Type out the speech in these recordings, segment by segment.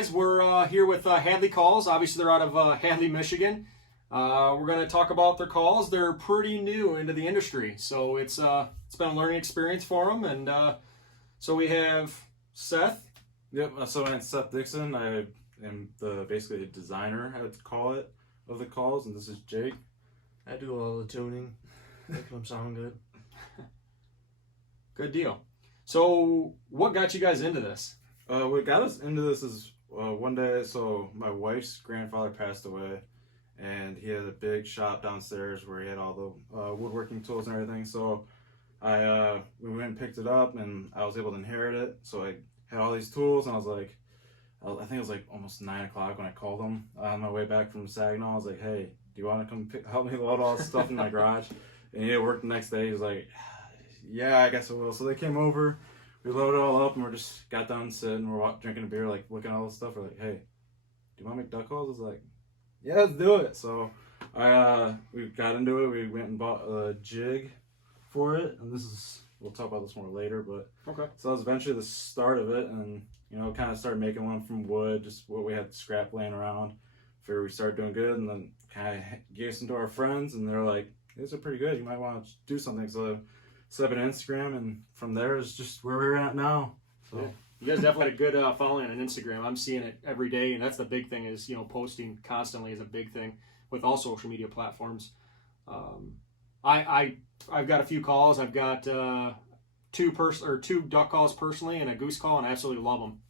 guys, we're here with Hadley Calls. Obviously, they're out of Hadley, Michigan. We're going to talk about their calls. They're pretty new into the industry, so it's been a learning experience for them. And so we have Seth. Yep. So I'm Seth Dixon. I am basically the designer, I would call it, of the calls, and this is Jake. I do all the tuning, make them sound good. Good deal. So, what got you guys into this? What got us into this is one day, so my wife's grandfather passed away, and he had a big shop downstairs where he had all the woodworking tools and everything. So we went and picked it up, and I was able to inherit it. So I had all these tools, and I was like, I think it was like almost 9 o'clock when I called him on my way back from Saginaw. I was like, hey, do you want to come help me load all this stuff in my garage? And he had work the next day. He was like, yeah, I guess I will. So they came over. We loaded it all up, and we just got down sitting. We're drinking a beer, like looking at all this stuff. We're like, hey, do you want to make duck calls? I was like, yeah, let's do it. So we got into it. We went and bought a jig for it, and we'll talk about this more later. But okay. So that was eventually the start of it, and kind of started making one from wood, just what we had scrap laying around. Figured we started doing good, and then kind of gave some to our friends, and they're like, these are pretty good. You might want to do something. So set up an Instagram, and from there is just where we're at now. So yeah. You guys definitely had a good following on Instagram. I'm seeing it every day, and that's the big thing is posting constantly is a big thing with all social media platforms. I've got a few calls. I've got two duck calls personally and a goose call, and I absolutely love them.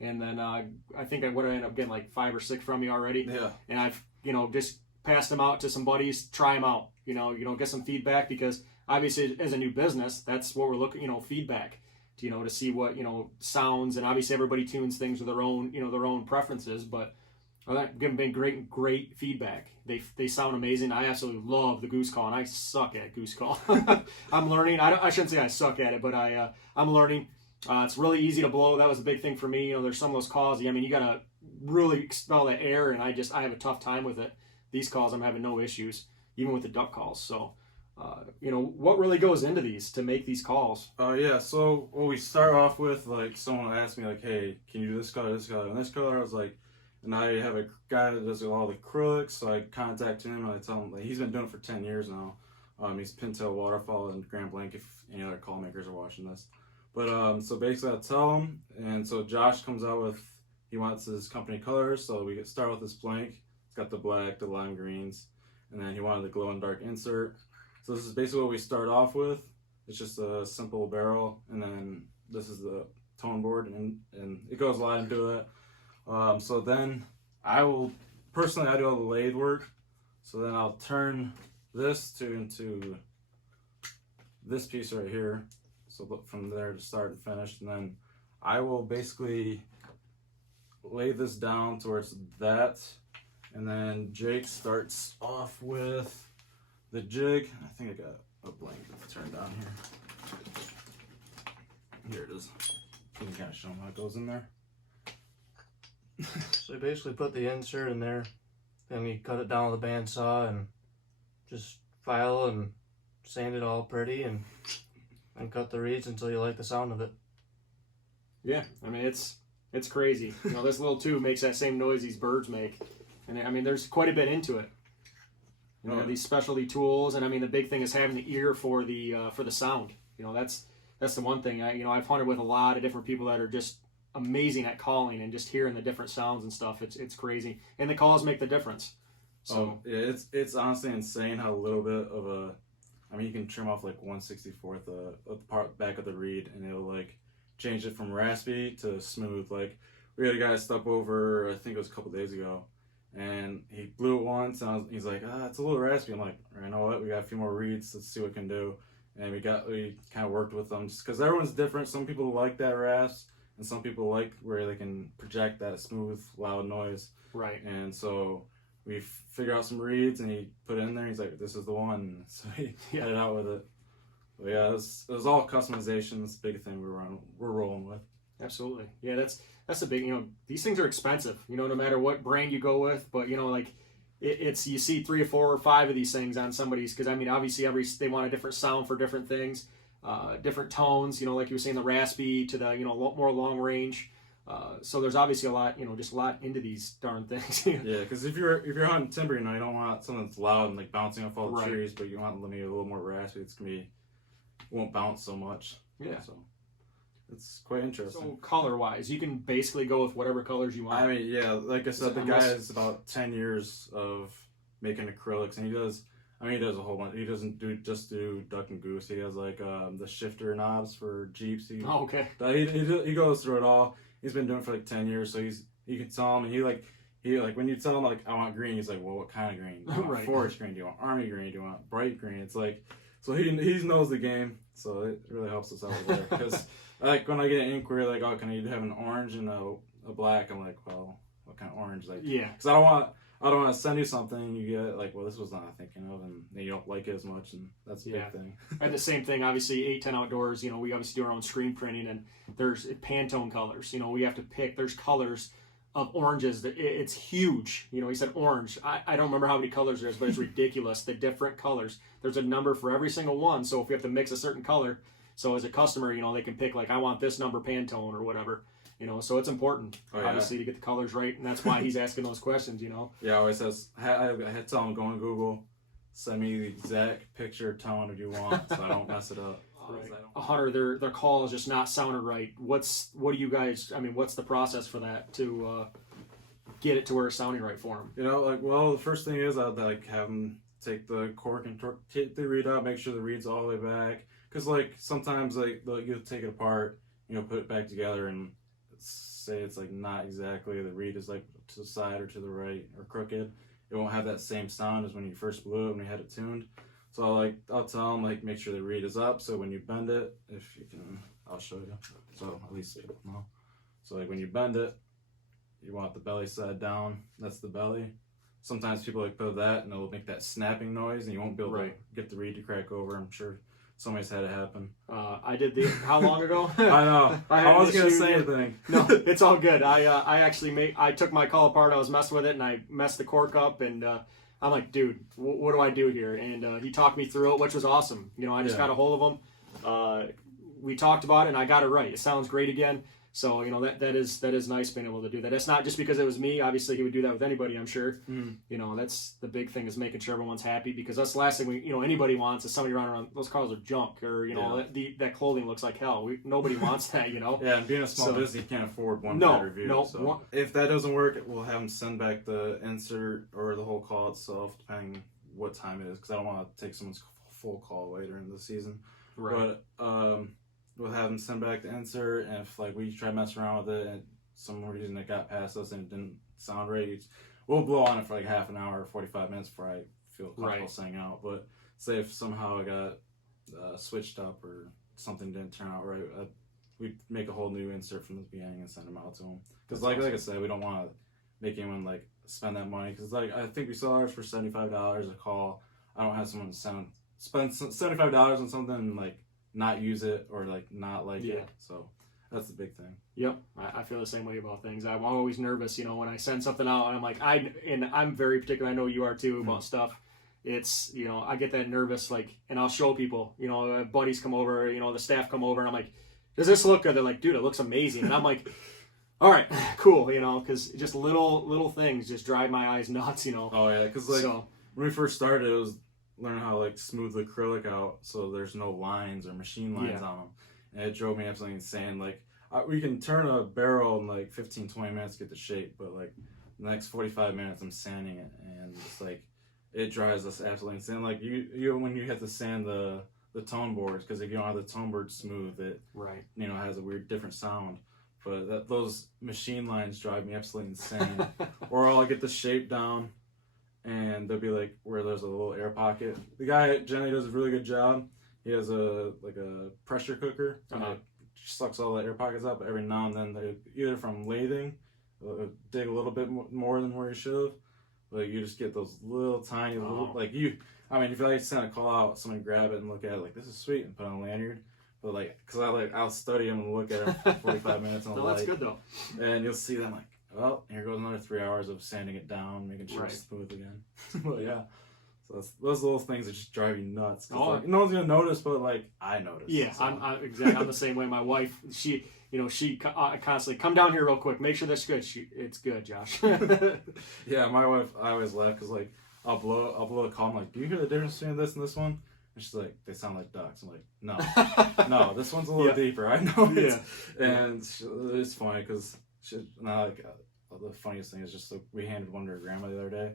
And then I think I would have ended up getting like 5 or 6 from you already. Yeah. And I've just passed them out to some buddies. Try them out. Get some feedback, because obviously as a new business, that's what we're looking. Feedback. To see what sounds, and obviously everybody tunes things with their own preferences. But I've been great feedback. They sound amazing. I absolutely love the goose call, and I suck at goose call. I'm learning. I shouldn't say I suck at it, but I'm learning. It's really easy to blow. That was a big thing for me. There's some of those calls. I mean, you gotta really expel that air, and I have a tough time with it. These calls, I'm having no issues, even with the duck calls. So, what really goes into these to make these calls? Yeah. So we start off with, like, someone asked me, like, hey, can you do this color, and this color? I was like, and I have a guy that does all the acrylics, so I contact him and I tell him, like, he's been doing it for 10 years now. He's Pintail Waterfall and Grand Blanc, if any other call makers are watching this. But so basically I tell him, and so Josh comes out with, he wants his company colors, so we start with this blank. It's got the black, the lime greens, and then he wanted the glow and dark insert. So this is basically what we start off with. It's just a simple barrel, and then this is the tone board, and it goes a lot into it. So then I do all the lathe work. So then I'll turn this into this piece right here. So look from there to start and finish, and then I will basically lay this down towards that, and then Jake starts off with the jig. I think I got a blanket to turn down here. Here it is. You can kind of show them how it goes in there. So you basically put the insert in there, then you cut it down with a bandsaw and just file and sand it all pretty, and cut the reeds until you like the sound of it. Yeah, I mean it's crazy. This little tube makes that same noise these birds make, and I mean there's quite a bit into it. These specialty tools, and I mean the big thing is having the ear for the sound. That's the one thing. I've hunted with a lot of different people that are just amazing at calling and just hearing the different sounds and stuff. It's crazy, and the calls make the difference. So yeah, it's honestly insane how little bit of a. I mean, you can trim off like 1/64 of the part back of the reed, and it'll like change it from raspy to smooth. Like, we had a guy step over, I think it was a couple days ago, and he blew it once, and he's like, it's a little raspy. I'm like, you know what? We got a few more reeds. Let's see what we can do. And we kind of worked with them, just because everyone's different. Some people like that rasp, and some people like where they can project that smooth, loud noise. Right. And so we figured out some reeds, and he put it in there. He's like, this is the one. So he got it out with it. But yeah, it was all customization. That's the big thing we're rolling with. Absolutely. Yeah, that's a big, these things are expensive, no matter what brand you go with. But, it's you see 3 or 4 or 5 of these things on somebody's, because I mean obviously they want a different sound for different things, different tones, like you were saying, the raspy to the more long range, So there's obviously a lot, just a lot into these darn things. Yeah, because if you're hunting timber, you don't want something that's loud and like bouncing off all the Right. trees, but you want maybe a little more raspy. Won't bounce so much. Yeah. So it's quite interesting. So color-wise, you can basically go with whatever colors you want. I mean, yeah, like I said, the guy unless- has about 10 years of making acrylics, and he does a whole bunch. He doesn't just do duck and goose. He has like the shifter knobs for Jeeps. Oh, okay. He goes through it all. He's been doing it for like 10 years, so you can tell him, and he when you tell him like I want green, he's like, well, what kind of green? Do you want Right. forest green? Do you want army green? Do you want bright green? It's like, so he knows the game, so it really helps us out with there. Because like when I get an inquiry like, oh, can you have an orange and a black? I'm like, well, what kind of orange? Like, Yeah. because I don't want to send you something and you get like, well, this was not thinking of, and then you don't like it as much, and that's a big thing. And the same thing, obviously, 810 Outdoors, we obviously do our own screen printing, and there's Pantone colors. We have to pick, there's colors of oranges. It's huge. He said orange. I don't remember how many colors there's, but it's ridiculous, the different colors. There's a number for every single one, so if we have to mix a certain color, so as a customer, they can pick, like, I want this number Pantone or whatever. So it's important, obviously, to get the colors right, and that's why he's asking those questions, Yeah, I always says, I had to tell him, go on Google, send me the exact picture tone that you want, so I don't mess it up. Right. A hunter, their call is just not sounding right. What do you guys, what's the process for that to get it to where it's sounding right for them? The first thing is I'd like have them take the cork and take the reed out, make sure the reed's all the way back, because like sometimes like you'll take it apart, put it back together and say it's like not exactly, the reed is like to the side or to the right or crooked. It won't have that same sound as when you first blew it when you had it tuned. So I'll tell them like make sure the reed is up, so when you bend it, if you can, I'll show you. So at least people know. So like when you bend it, you want the belly side down. That's the belly. Sometimes people like put that and it'll make that snapping noise, and you won't be able to get the reed to crack over. I'm sure somebody's had it happen. I did how long ago? I know. I wasn't gonna say anything. No, it's all good. I actually I took my call apart. I was messing with it, and I messed the cork up, and I'm like, dude, what do I do here? And he talked me through it, which was awesome. I just got a hold of him. We talked about it, and I got it right. It sounds great again. So that is nice being able to do that. It's not just because it was me. Obviously, he would do that with anybody, I'm sure. That's the big thing, is making sure everyone's happy, because that's the last thing anybody wants is somebody running around. Those cars are junk, or that clothing looks like hell. Nobody wants that. Yeah, and being a small business, you can't afford one bad review. No. So if that doesn't work, we'll have them send back the insert or the whole call itself, depending what time it is, because I don't want to take someone's full call later in the season. Right. But we'll have them send back the insert, and if like we try messing around with it and some reason it got past us and it didn't sound right, we'll blow on it for like half an hour or 45 minutes before I feel comfortable saying out. But say if somehow it got switched up or something didn't turn out right, we make a whole new insert from the beginning and send them out to them. Because like I said, we don't want to make anyone like spend that money, because like I think we sell ours for $75 a call. I don't have someone spend $75 on something and like not use it or like not like it. So that's the big thing. Yep, I feel the same way about things. I'm always nervous, when I send something out, and I'm like, I'm very particular. I know you are too about stuff. It's I get that nervous, like, and I'll show people. Buddies come over, the staff come over, and I'm like, does this look good? They're like, dude, it looks amazing, and I'm like, all right, cool, because just little things just drive my eyes nuts, Oh yeah, because like when we first started, it was learn how to like smooth the acrylic out so there's no lines or machine lines on them, and it drove me absolutely insane. Like we can turn a barrel in like 15-20 minutes to get the shape, but like the next 45 minutes I'm sanding it, and it's like it drives us absolutely insane. Like you when you have to sand the tone boards, because if you don't have the tone board smooth, it has a weird different sound. But those machine lines drive me absolutely insane. Or I'll get the shape down, and there'll be like where there's a little air pocket. The guy generally does a really good job. He has a pressure cooker, and it sucks all the air pockets out. But every now and then, they either from lathing, dig a little bit more than where you should have. Like you just get those little tiny little if you like send a call out, someone grab it and look at it like this is sweet and put on a lanyard. But like, cause I'll study them and look at them for 45 minutes on the light. That's good though. And you'll see them like, well, here goes another 3 hours of sanding it down, making sure it's smooth again. But yeah, So those little things that just drive you nuts. Oh, like, no one's gonna notice, but like I notice. Yeah, so. I'm the same way. My wife, she constantly come down here real quick, make sure that's good. It's good, Josh. Yeah, my wife, I always laugh because like I'll blow a call. I'm like, do you hear the difference between this and this one? And she's like, they sound like ducks. I'm like, no, this one's a little deeper. I know it. Yeah. And it's funny because the funniest thing is just like, we handed one to her grandma the other day,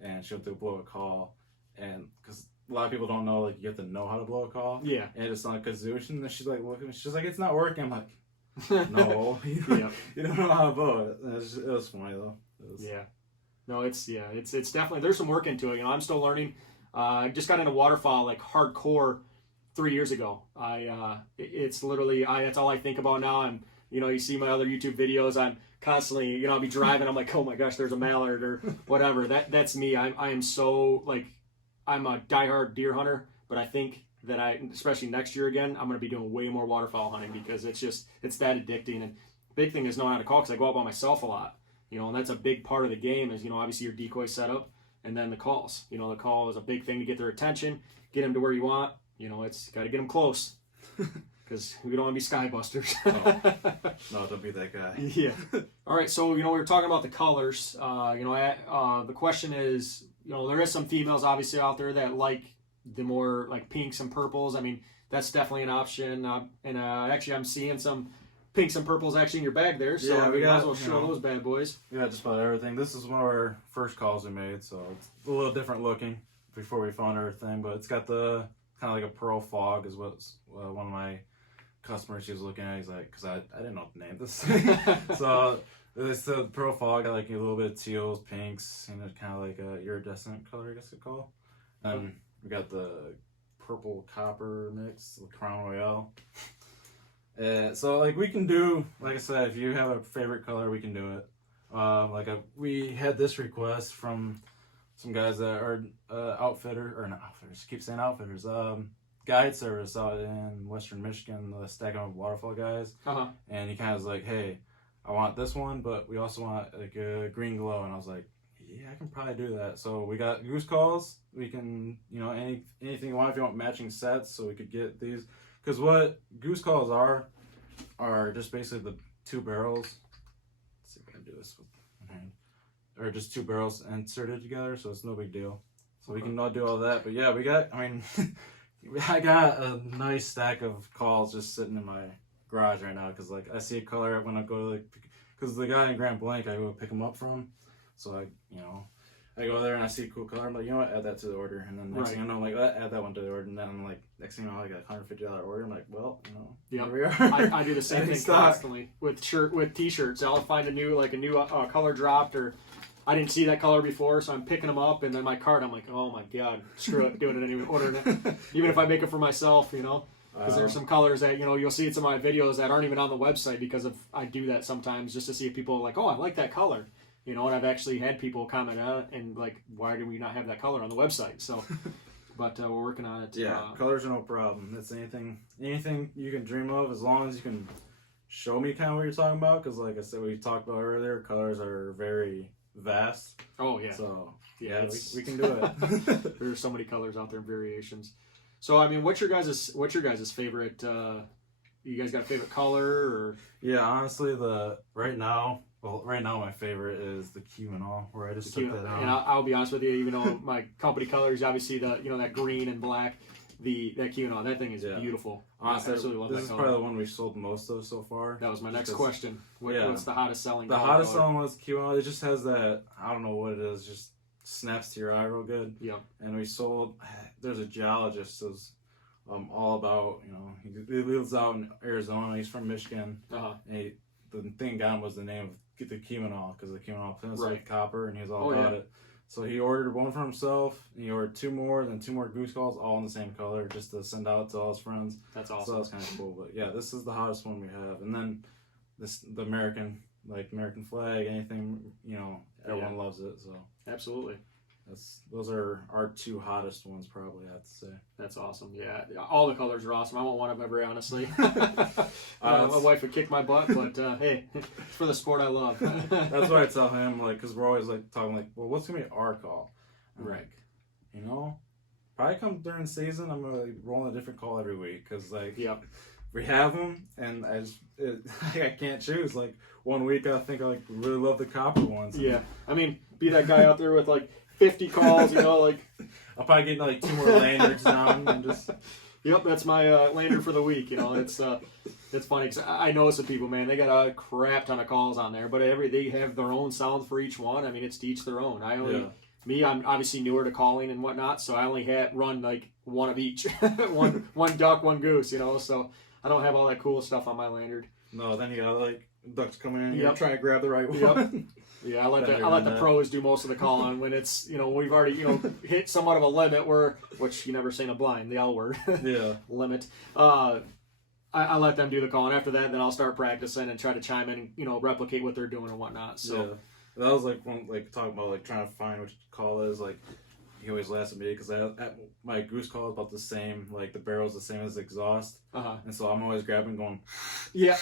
and she went to blow a call, and because a lot of people don't know, like you have to know how to blow a call. Yeah. And it's not a kazoosh, and then she's like, look at me. She's like, it's not working. I'm like, no, you don't know how to blow it. And it was funny though. Yeah. No, it's definitely, there's some work into it. I'm still learning. I just got into waterfowl like hardcore 3 years ago. It's literally, that's all I think about now. I'm, you see my other YouTube videos. I'm constantly, I'll be driving. I'm like, oh my gosh, there's a mallard or whatever. That's me. I am so like, I'm a diehard deer hunter, but I think that especially next year again, I'm going to be doing way more waterfowl hunting because it's that addicting. And big thing is knowing how to call because I go out by myself a lot, and that's a big part of the game is, obviously your decoy setup and then the calls. The call is a big thing to get their attention, get them to where you want. It's got to get them close because we don't want to be skybusters. No, don't be that guy. Yeah. All right. So, we were talking about the colors. The question is, there is some females obviously out there that like the more like pinks and purples. I mean, that's definitely an option. Actually, I'm seeing some pinks and purples actually in your bag there. So yeah, we might as well show those bad boys. Yeah, just about everything. This is one of our first calls we made, so it's a little different looking before we found everything. But it's got the kind of like a pearl fog is what one of my customers she was looking at. He's like, because I didn't know what to name this thing. So it's the pearl fog, got like a little bit of teals, pinks, and it's kind of like a iridescent color, I guess you call. And we got the purple copper mix, the Crown Royale. So like we can do, like I said, if you have a favorite color, we can do it. We had this request from some guys that are outfitters, guide service out in Western Michigan, the Stacking Waterfall guys. And he kind of was like, hey, I want this one, but we also want like a green glow. And I was like, yeah, I can probably do that. So we got goose calls. We can, anything you want. If you want matching sets, so we could get these. Because what goose calls are just basically the two barrels. Let's see if I can do this with my hand. Or just two barrels inserted together, so it's no big deal. So we can not do all that. But yeah, I got a nice stack of calls just sitting in my garage right now. Because like I see a color when I go to because the guy in Grand Blanc I go pick him up from. So I go there and I see a cool color. I'm like, you know what, add that to the order. And then next thing I know, I'm like, add that one to the order. And then I'm like, next thing I know, I got a $150 order. I'm like, well, here we are. I do the same thing constantly with t-shirts. I'll find a new color dropped, or I didn't see that color before, so I'm picking them up. And then my cart, I'm like, oh my god, screw it, doing it anyway, ordering it. Even if I make it for myself, because there's some colors that you'll see in some of my videos that aren't even on the website because I do that sometimes just to see if people are like, oh, I like that color. And I've actually had people comment on it and like, why do we not have that color on the website? So, but we're working on it. Yeah, colors are no problem. It's anything you can dream of as long as you can show me kind of what you're talking about. Because like I said, we talked about earlier, colors are very vast. Oh yeah. So yeah, we can do it. There's so many colors out there, variations. So I mean, what's your guys' favorite? You guys got a favorite color or? Yeah, honestly, right now my favorite is the Q and all, where I just took that out. And I'll be honest with you, even though my company colors, obviously that green and black, that Q and all, that thing is beautiful. Honestly, I absolutely love that color. This is probably the one we've sold most of so far. That was my next question. What's the hottest selling? The hottest selling was Q and all. It just has that, I don't know what it is, just snaps to your eye real good. Yep. And we sold. There's a geologist who's all about he lives out in Arizona. He's from Michigan. And the thing got him was the name of the Kimonol, because the Kimonol pencil with copper, and he was all about it. So he ordered one for himself, and he ordered two more, then two more goose calls, all in the same color, just to send out to all his friends. That's awesome. So that was kind of cool. But yeah, this is the hottest one we have. And then the American flag, anything, everyone loves it. So absolutely. Those are our two hottest ones, probably, I have to say. That's awesome. Yeah, all the colors are awesome. I want one of every, honestly. My wife would kick my butt, but hey, it's for the sport I love. That's what I tell him, because we're always talking well, what's gonna be our call? And right. you know, probably come during season, I'm gonna like, roll a different call every week because like we have them, and I can't choose. Like one week I think I like really love the copper ones. Yeah, I mean, be that guy out there with like 50 calls, you know, like I'll probably get like 2 more lanyards down and just. Yep, that's my lanyard for the week. You know, it's funny because I know some people, man, they got a crap ton of calls on there, but they have their own sounds for each one. I mean, it's to each their own. I'm obviously newer to calling and whatnot, so I only run like one of each, one duck, one goose. You know, so I don't have all that cool stuff on my lanyard. No, then you got like ducks coming in. You try to grab the right one. Yeah, I let the pros do most of the calling when it's, you know, we've already, you know, hit somewhat of a limit which you never say in a blind, the L word. Yeah. Limit. I let them do the calling. After that, then I'll start practicing and try to chime in and, you know, replicate what they're doing and whatnot. So yeah. That was like one, like talking about like trying to find which call is like. He always laughs at me because my goose call is about the same, like the barrel's the same as the exhaust, and so I'm always grabbing, going. Yeah.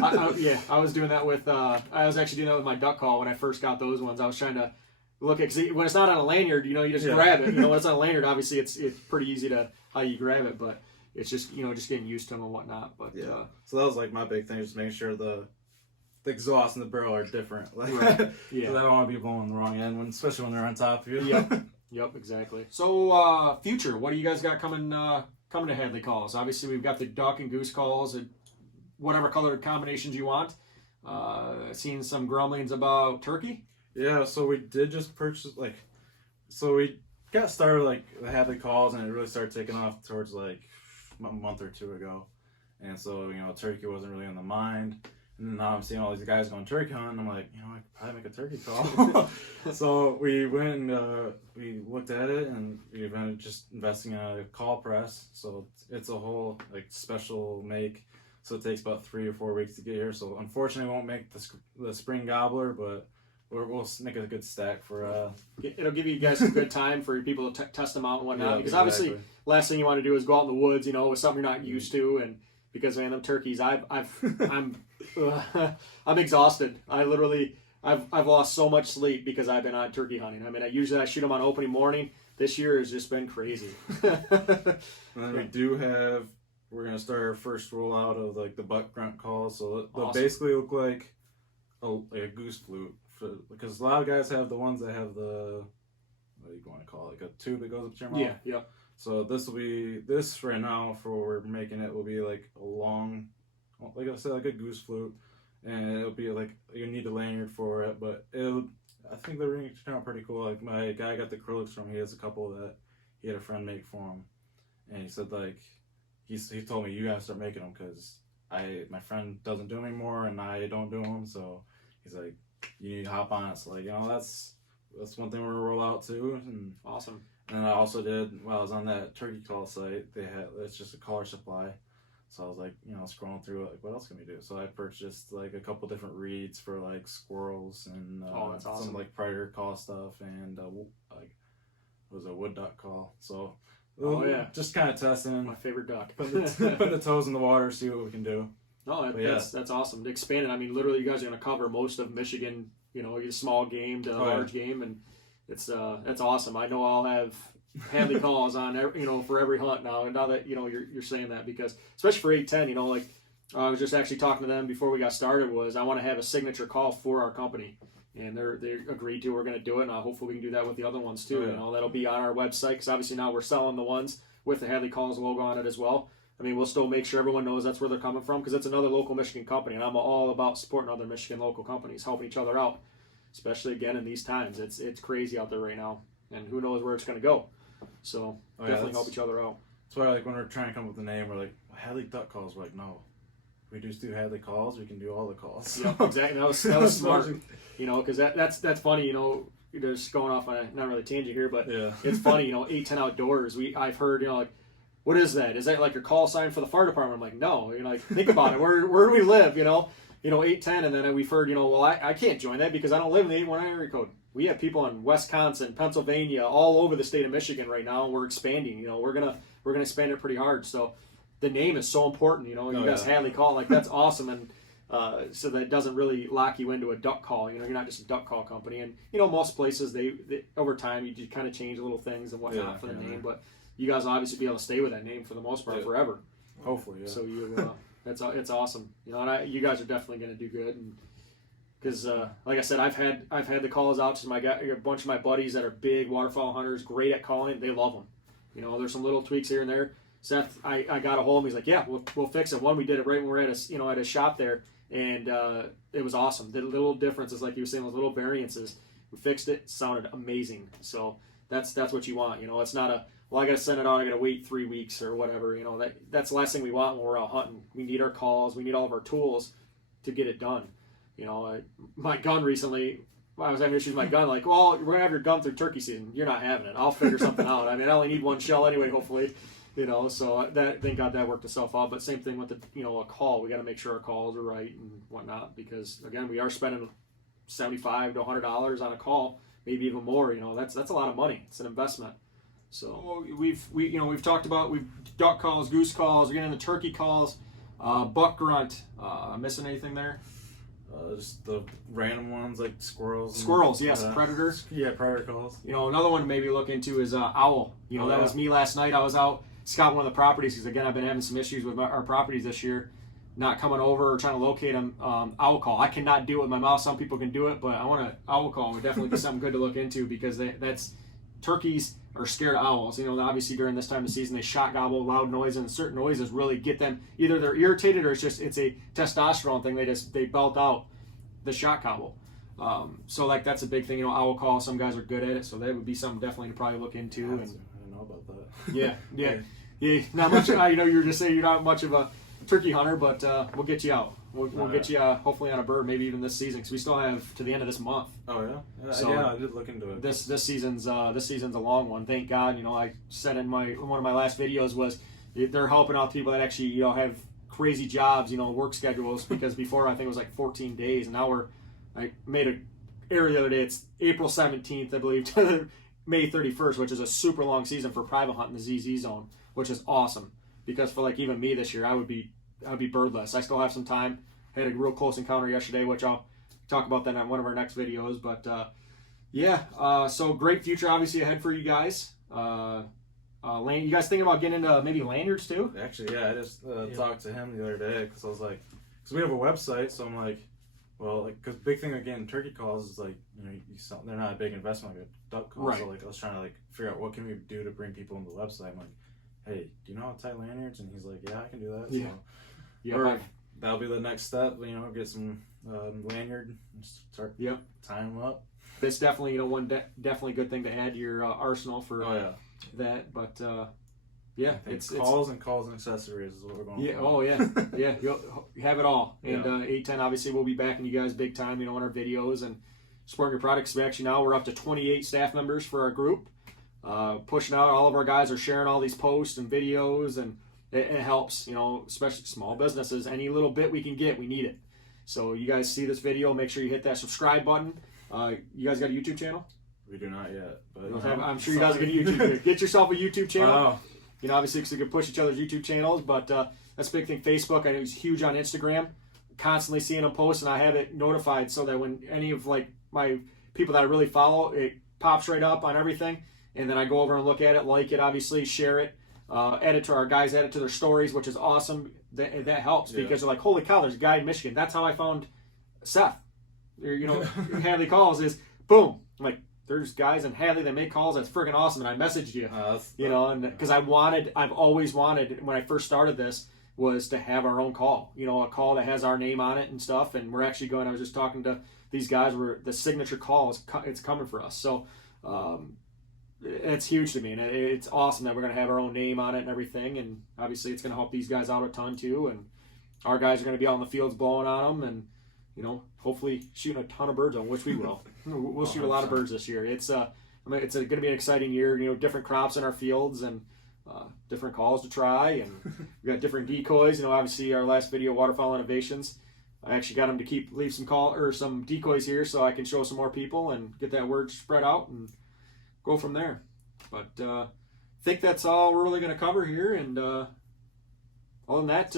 I was doing that with. I was actually doing that with my duck call when I first got those ones. I was trying to look at when it's not on a lanyard, you know, you just grab it. You know, when it's on a lanyard, obviously it's pretty easy to how you grab it, but it's just, you know, just getting used to them and whatnot. But so that was like my big thing, just making sure the exhaust and the barrel are different. Like, right. Yeah. I don't want to be blowing the wrong end, especially when they're on top of you. Yep, exactly. So future, what do you guys got coming to Hadley Calls? Obviously, we've got the duck and goose calls and whatever color combinations you want. Seen some grumblings about turkey. Yeah, so we did just purchase so we got started like the Hadley Calls, and it really started taking off towards like a month or 2 ago, and so, you know, turkey wasn't really on the mind. And now I'm seeing all these guys going turkey hunting. I'm like, you know, I could probably make a turkey call. So we went and we looked at it, and we've been just investing in a call press. So it's a whole like special make. So it takes about 3 or 4 weeks to get here. So unfortunately, we won't make the spring gobbler, but we'll make a good stack for. It'll give you guys some good time for people to test them out and whatnot. Because obviously, last thing you want to do is go out in the woods, you know, with something you're not used to, and because, man, them turkeys, I'm exhausted. I've lost so much sleep because I've been on turkey hunting. I mean, I shoot them on opening morning. This year has just been crazy. And then we're gonna start our first rollout of like the buck grunt calls. So they'll basically look like a goose flute, because a lot of guys have the ones that have the, what do you want to call it, like a tube that goes up to your mouth. Yeah. So this right now for what we're making it will be like a long, like I said, like a goose flute, and it'll be like you need a lanyard for it, but I think the ring turned out pretty cool. Like my guy got the acrylics from. He has a couple that he had a friend make for him, and he said like he told me, you gotta start making them because my friend doesn't do them anymore and I don't do them, so he's like, you need to hop on it. So like, you know, that's one thing we're gonna roll out too. And awesome. And I also did, while I was on that turkey call site, it's just a collar supply. So I was like, you know, scrolling through it, like, what else can we do? So I purchased like a couple different reeds for like squirrels and that's awesome. Some like predator call stuff, and like it was a wood duck call. So just kind of testing. My favorite duck. Put the toes in the water, see what we can do. No, that's awesome. To expand it, I mean, literally, you guys are going to cover most of Michigan. You know, your small game to large game, and that's awesome. I know I'll have Hadley Calls on, you know, for every hunt now. And now that, you know, you're saying that, because especially for 810, you know, like I was just actually talking to them before we got started, was I want to have a signature call for our company, and they agreed to. We're going to do it, and hopefully we can do that with the other ones too. You know, that'll be on our website, because obviously now we're selling the ones with the Hadley Calls logo on it as well. I mean, we'll still make sure everyone knows that's where they're coming from, because it's another local Michigan company, and I'm all about supporting other Michigan local companies, helping each other out, especially again in these times. It's crazy out there right now, and who knows where it's going to go. So definitely help each other out. That's why, like, when we're trying to come up with a name, we're like, Hadley Duck Calls. We're like, no, we just do Hadley Calls. We can do all the calls. Yeah, exactly. That was smart. You know, because that's funny. You know, just going off on a not really tangent here, but it's funny. You know, 810 Outdoors. I've heard, you know, like, what is that? Is that like your call sign for the fire department? I'm like, no. You know, like, think about it. Where do we live? You know, 810, and then we've heard, you know, well, I can't join that because I don't live in the 819 area code. We have people in Wisconsin, Pennsylvania, all over the state of Michigan right now, and we're expanding. You know, we're gonna expand it pretty hard. So the name is so important. You know, you guys Hadley Call, like, that's awesome. And so that it doesn't really lock you into a duck call. You're not just a duck call company. And most places they over time you just kind of change little things and whatnot for the name, but you guys will obviously be able to stay with that name for the most part forever. Hopefully, yeah. So it's awesome. And you guys are definitely going to do good. And because like I said, I've had the calls out to a bunch of my buddies that are big waterfowl hunters, great at calling. They love them. There's some little tweaks here and there. Seth, I got a hold of him. He's like, yeah, we'll fix it. One, we did it right when we were at a shop there, and it was awesome. The little differences, like you were saying, those little variances, we fixed it. It sounded amazing. So that's what you want. It's not I got to send it out. I got to wait 3 weeks or whatever. That's the last thing we want when we're out hunting. We need our calls. We need all of our tools to get it done. My gun recently, I was having issues with my gun. Like, well, we're gonna have your gun through turkey season. You're not having it. I'll figure something out. I mean, I only need one shell anyway. Hopefully. So thank God that worked itself out. But same thing with a call. We got to make sure our calls are right and whatnot, because again, we are spending $75 to $100 on a call, maybe even more. That's a lot of money. It's an investment. So we've talked about duck calls, goose calls. We're getting into turkey calls, buck grunt. Missing anything there? Just the random ones like squirrels. Squirrels, yes, predator. Yeah, predator calls. Another one to maybe look into is owl. That was me last night. I was out scouting one of the properties because, again, I've been having some issues with our properties this year, not coming over or trying to locate them. Owl call. I cannot do it with my mouth. Some people can do it, but I want to owl call. Would definitely be something good to look into, because turkeys are scared of owls. Obviously during this time of season, they shot gobble, loud noise, and certain noises really get them. Either they're irritated or it's a testosterone thing. They belt out the shot gobble. So that's a big thing. Owl call. Some guys are good at it, so that would be something definitely to probably look into. I didn't know about that. Yeah. Not much. You were just saying you're not much of a turkey hunter, but we'll get you out. We'll get you hopefully on a bird, maybe even this season, because we still have to the end of this month. Oh yeah, So yeah. I did look into it. This season's a long one. Thank God. I said in one of my last videos was they're helping out people that actually have crazy jobs, work schedules, because before I think it was like 14 days, and now I made an area the other day. It's April 17th, I believe, to May 31st, which is a super long season for private hunting the ZZ zone, which is awesome, because for like even me this year, I would be birdless. I still have some time. I had a real close encounter yesterday, which I'll talk about that on one of our next videos. But so great future obviously ahead for you guys. You guys thinking about getting into maybe lanyards too? Actually, yeah, I just talked to him the other day, because I was like, because we have a website, so I'm like, well, because big thing again, turkey calls is like, they're not a big investment like a duck call. Right. So like I was trying to figure out what can we do to bring people into the website. I'm like, hey, do you know how to tie lanyards? And he's like, yeah, I can do that. Yeah. So, Yeah. that'll be the next step. Get some lanyard and start tying them up. It's definitely one definitely good thing to add to your arsenal for that. But it's calls and accessories is what we're going. Yeah. for. Oh yeah. Yeah. You have it all. And Yeah. 810 obviously we'll be backing you guys big time. On our videos and supporting your products. We're up to 28 staff members for our group. Pushing out. All of our guys are sharing all these posts and videos, and it helps. Especially small businesses. Any little bit we can get, we need it. So you guys see this video, make sure you hit that subscribe button. You guys got a YouTube channel? We do not yet, but I'm sure you guys are going to YouTube. Get yourself a YouTube channel. Oh. Obviously, because you can push each other's YouTube channels, but that's a big thing. Facebook, I know he's huge on Instagram. Constantly seeing him post, and I have it notified so that when any of my people that I really follow, it pops right up on everything, and then I go over and look at it, like it, obviously, share it, add it to their stories, which is awesome. That helps because they're like, holy cow, there's a guy in Michigan. That's how I found Seth. Hadley Calls is boom. I'm like, there's guys in Hadley that make calls. That's freaking awesome. And I messaged you, and because I've always wanted, when I first started this, was to have our own call, a call that has our name on it and stuff. And we're actually I was just talking to these guys where the signature call it's coming for us. So, it's huge to me, and it's awesome that we're going to have our own name on it and everything. And obviously it's going to help these guys out a ton too. And our guys are going to be out in the fields blowing on them, and hopefully shooting a ton of birds on, which we will. We'll shoot a lot of birds this year. It's going to be an exciting year. Different crops in our fields and different calls to try, and we got different decoys. Obviously our last video, waterfowl innovations, I actually got them to leave some decoys here so I can show some more people and get that word spread out and go from there. But I think that's all we're really going to cover here, and other than that,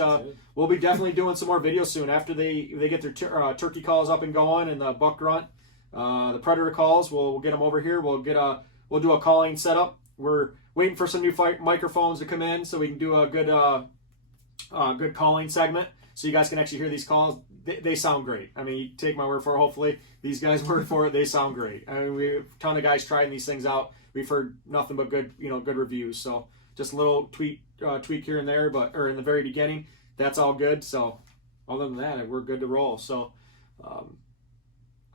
we'll be definitely doing some more videos soon after they get their turkey calls up and going and the buck grunt, the predator calls. We'll get them over here. We'll do a calling setup. We're waiting for some new microphones to come in so we can do a good calling segment so you guys can actually hear these calls. They sound great. I mean, you take my word for it. Hopefully these guys' word for it. They sound great. I mean, we have a ton of guys trying these things out. We've heard nothing but good reviews. So just a little tweak here and there, or in the very beginning, that's all good. So other than that, we're good to roll. So, all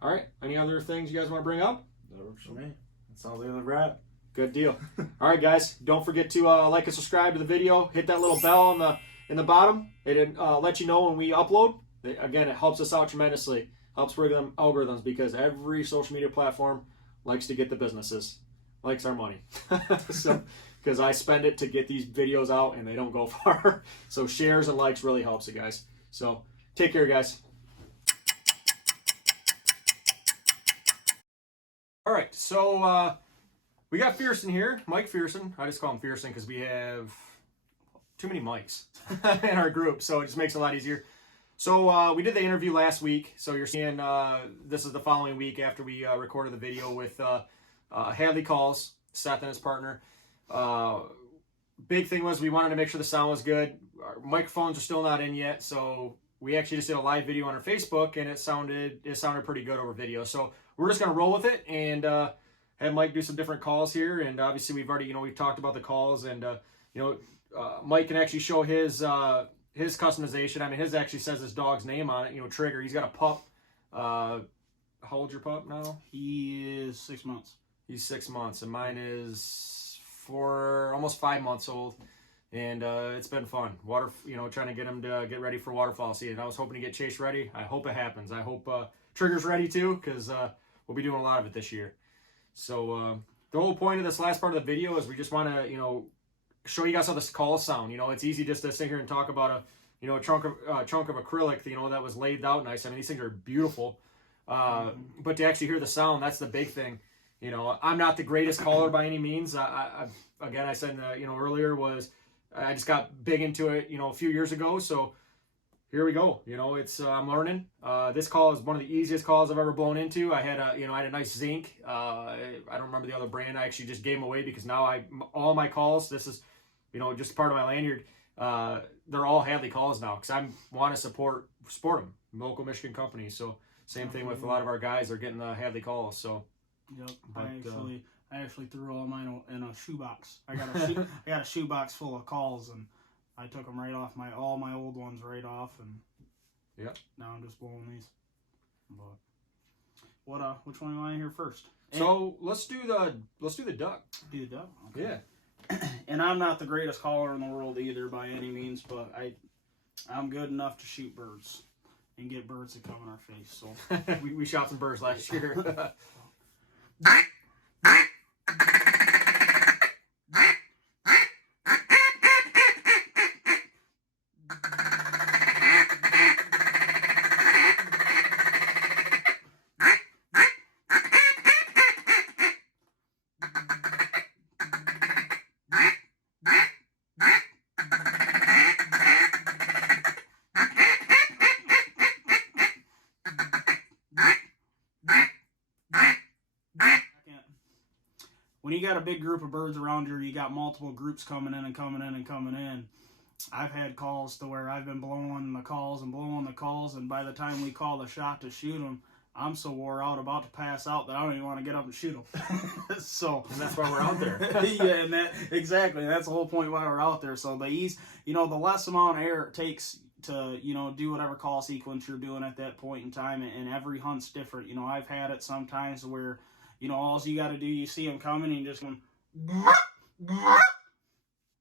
right. Any other things you guys want to bring up? That works for me. That's all the other wrap. Good deal. All right, guys. Don't forget to like and subscribe to the video. Hit that little bell in the bottom. It lets you know when we upload. Again, it helps us out tremendously. Helps with them algorithms because every social media platform likes to get the businesses, likes our money. So, because I spend it to get these videos out and they don't go far. So shares and likes really helps it, guys. So take care, guys. All right, so we got Fearson here, Mike Fearson. I just call him Fearson because we have too many Mikes in our group, so it just makes it a lot easier. So we did the interview last week, so you're seeing this is the following week after we recorded the video with Hadley Calls, Seth and his partner. Big thing was we wanted to make sure the sound was good. Our microphones are still not in yet, so we actually just did a live video on our Facebook, and it sounded pretty good over video. So we're just gonna roll with it and have Mike do some different calls here. And obviously we've already we've talked about the calls, and Mike can actually show his customization. I mean, his actually says his dog's name on it. Trigger. He's got a pup. How old's your pup now? He is 6 months. He's 6 months, and mine is almost 5 months old. And it's been fun. Trying to get him to get ready for waterfowl season. I was hoping to get Chase ready. I hope it happens. I hope Trigger's ready too, because we'll be doing a lot of it this year. So the whole point of this last part of the video is we just want to, show you guys how this calls sound. It's easy just to sit here and talk about a chunk of acrylic, that was laid out nice. I mean, these things are beautiful. But to actually hear the sound, that's the big thing. I'm not the greatest caller by any means. I said earlier was I just got big into it, a few years ago. So here we go. It's I'm learning. This call is one of the easiest calls I've ever blown into. I had a nice zinc. I don't remember the other brand. I actually just gave them away because now all my calls. This is just part of my lanyard. They're all Hadley Calls now because I want to support them, local Michigan companies. So same thing with a lot of our guys. They're getting the Hadley Calls. So yep, I actually threw all mine in a shoebox. I got a shoebox full of calls, and I took them right off all my old ones right off, and yep. Now I'm just blowing these. But which one do you want to hear first? So let's do the duck. Do the duck? Okay. Yeah. And I'm not the greatest caller in the world either by any means, but I'm good enough to shoot birds and get birds that come in our face. So we shot some birds last year. When you got a big group of birds around you got multiple groups coming in, I've had calls to where I've been blowing the calls, and by the time we call the shot to shoot them, I'm so wore out, about to pass out, that I don't even want to get up and shoot them. So, and that's why we're out there. Yeah, and that's the whole point why we're out there. So the less amount of air it takes to do whatever call sequence you're doing at that point in time, and every hunt's different. I've had it sometimes where all you got to do, you see them coming and you just go,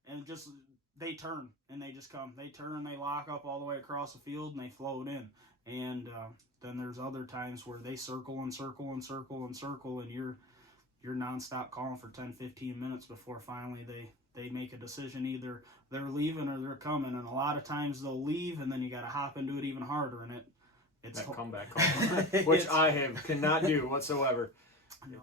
and just they turn and they just come. They turn, they lock up all the way across the field, and they float in. And then there's other times where they circle and circle and circle and circle, and you're nonstop calling for 10-15 minutes before finally they make a decision. Either they're leaving or they're coming, and a lot of times they'll leave, and then you got to hop into it even harder, and it's that comeback call, which I cannot do whatsoever. No.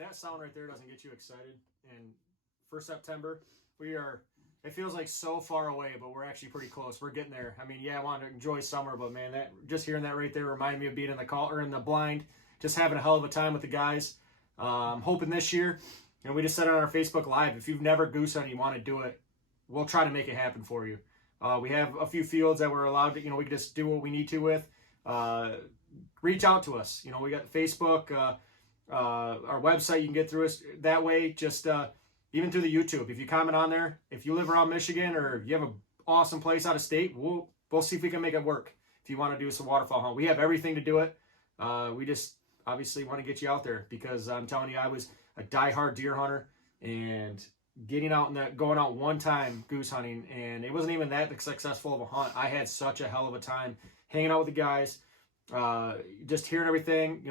that sound right there doesn't get you excited, and for September, it feels like so far away, but we're actually pretty close. We're getting there. I mean, yeah, I want to enjoy summer, but man, that just hearing that right there reminded me of being in the call or in the blind, just having a hell of a time with the guys. I'm hoping this year, we just said it on our Facebook Live, if you've never goose hunted and you want to do it, we'll try to make it happen for you. We have a few fields that we're allowed to, we can just do what we need to with. Reach out to us. We got Facebook, our website, you can get through us that way. Just even through the YouTube, if you comment on there, if you live around Michigan or you have an awesome place out of state, we'll see if we can make it work. If you want to do some waterfowl hunt, we have everything to do it. We just obviously want to get you out there, because I'm telling you, I was a diehard deer hunter, and getting out and going out one time goose hunting, and it wasn't even that successful of a hunt. I had such a hell of a time hanging out with the guys, just hearing everything.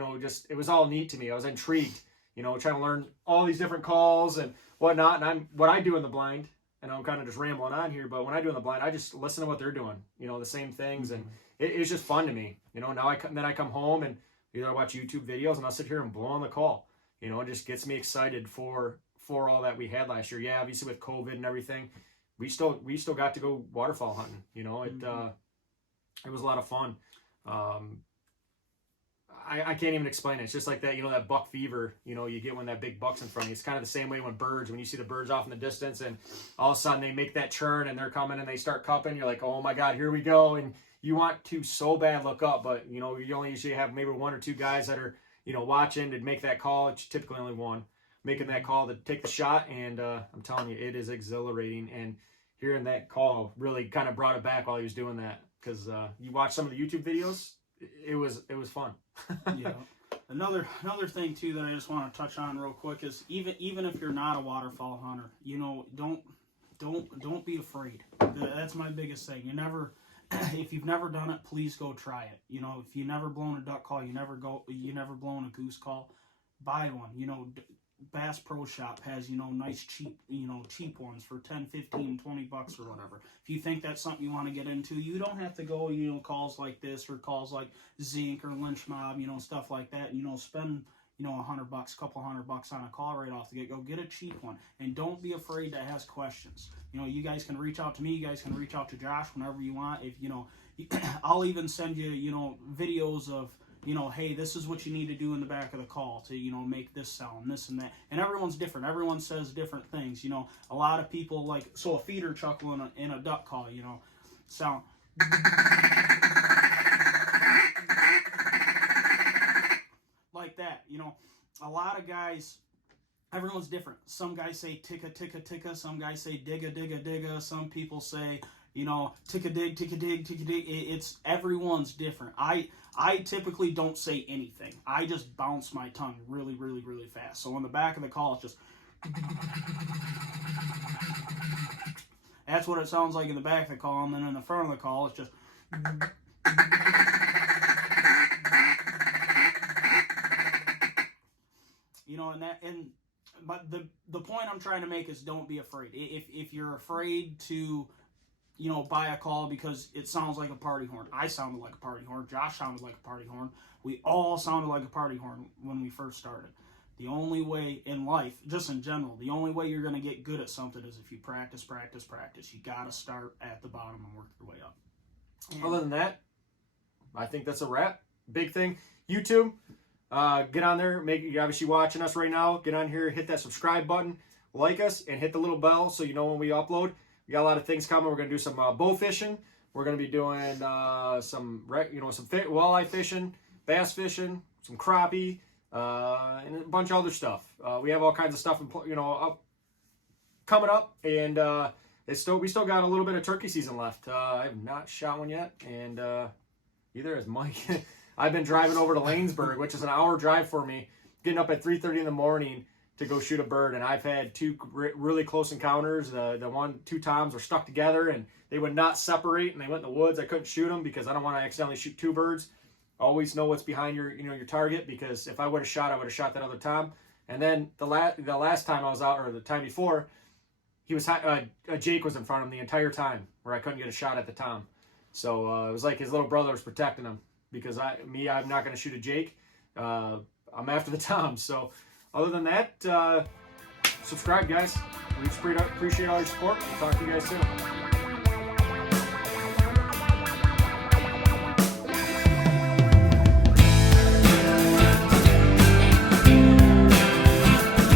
It was all neat to me. I was intrigued, trying to learn all these different calls and whatnot. And what I do in the blind, and I'm kind of just rambling on here, but when I do in the blind, I just listen to what they're doing, the same things, and it's just fun to me. Now I come home and either I watch YouTube videos and I'll sit here and blow on the call. It just gets me excited for all that we had last year. Yeah, obviously with COVID and everything, we still got to go waterfowl hunting. It was a lot of fun. I can't even explain it. It's just like that, that buck fever, you get when that big buck's in front of you. It's kind of the same way when you see the birds off in the distance and all of a sudden they make that churn and they're coming and they start cupping. You're like, oh my God, here we go. And you want to so bad look up, but you only usually have maybe one or two guys that are, watching to make that call. It's typically only one making that call to take the shot. And I'm telling you, it is exhilarating. And hearing that call really kind of brought it back while he was doing that. Because you watch some of the YouTube videos, it was fun. Yeah. Another thing too that I just want to touch on real quick is even if you're not a waterfowl hunter, don't be afraid. That's my biggest thing. If you've never done it, please go try it. If you never blown a duck call, you never blown a goose call, buy one. Bass Pro Shop has, nice cheap ones for 10, 15, 20 bucks or whatever. If you think that's something you want to get into, you don't have to go, calls like this or calls like Zinc or Lynch Mob, stuff like that. Spend, $100, couple $100 on a call right off the get go. Get a cheap one, and don't be afraid to ask questions. You guys can reach out to me. You guys can reach out to Josh whenever you want. If I'll even send you, videos of, hey, this is what you need to do in the back of the call to, make this sound, this and that. And everyone's different. Everyone says different things. A lot of people a feeder chuckle in a duck call, sound. Like that, a lot of guys, everyone's different. Some guys say ticka, ticka, ticka. Some guys say digga, digga, digga. Some people say, ticka dig, ticka dig, ticka dig. It's everyone's different. I typically don't say anything. I just bounce my tongue really, really, really fast. So on the back of the call, it's just. That's what it sounds like in the back of the call, and then in the front of the call, it's just. But the point I'm trying to make is don't be afraid. If you're afraid to, buy a call because it sounds like a party horn. I sounded like a party horn. Josh sounded like a party horn. We all sounded like a party horn when we first started. The only way in life, just in general, the only way you're going to get good at something is if you practice, practice, practice. You got to start at the bottom and work your way up. And other than that, I think that's a wrap. Big thing, YouTube. Get on there. You're obviously watching us right now. Get on here, hit that subscribe button, like us, and hit the little bell so you know when we upload. We got a lot of things coming. We're gonna do some bow fishing. We're gonna be doing some walleye fishing, bass fishing, some crappie, and a bunch of other stuff. We have all kinds of stuff coming up, and we still got a little bit of turkey season left. I have not shot one yet, and either has Mike. I've been driving over to Lanesburg, which is an hour drive for me, getting up at 3:30 in the morning to go shoot a bird. And I've had two really close encounters. Two toms were stuck together and they would not separate, and they went in the woods. I couldn't shoot them because I don't want to accidentally shoot two birds. Always know what's behind your target, because if I would have shot that other tom. And then the last time I was out, or the time before, Jake was in front of him the entire time where I couldn't get a shot at the tom. So it was like his little brother was protecting him. Because I'm not going to shoot a Jake. I'm after the tom. So other than that, subscribe, guys. We appreciate all your support. We'll talk to you guys soon.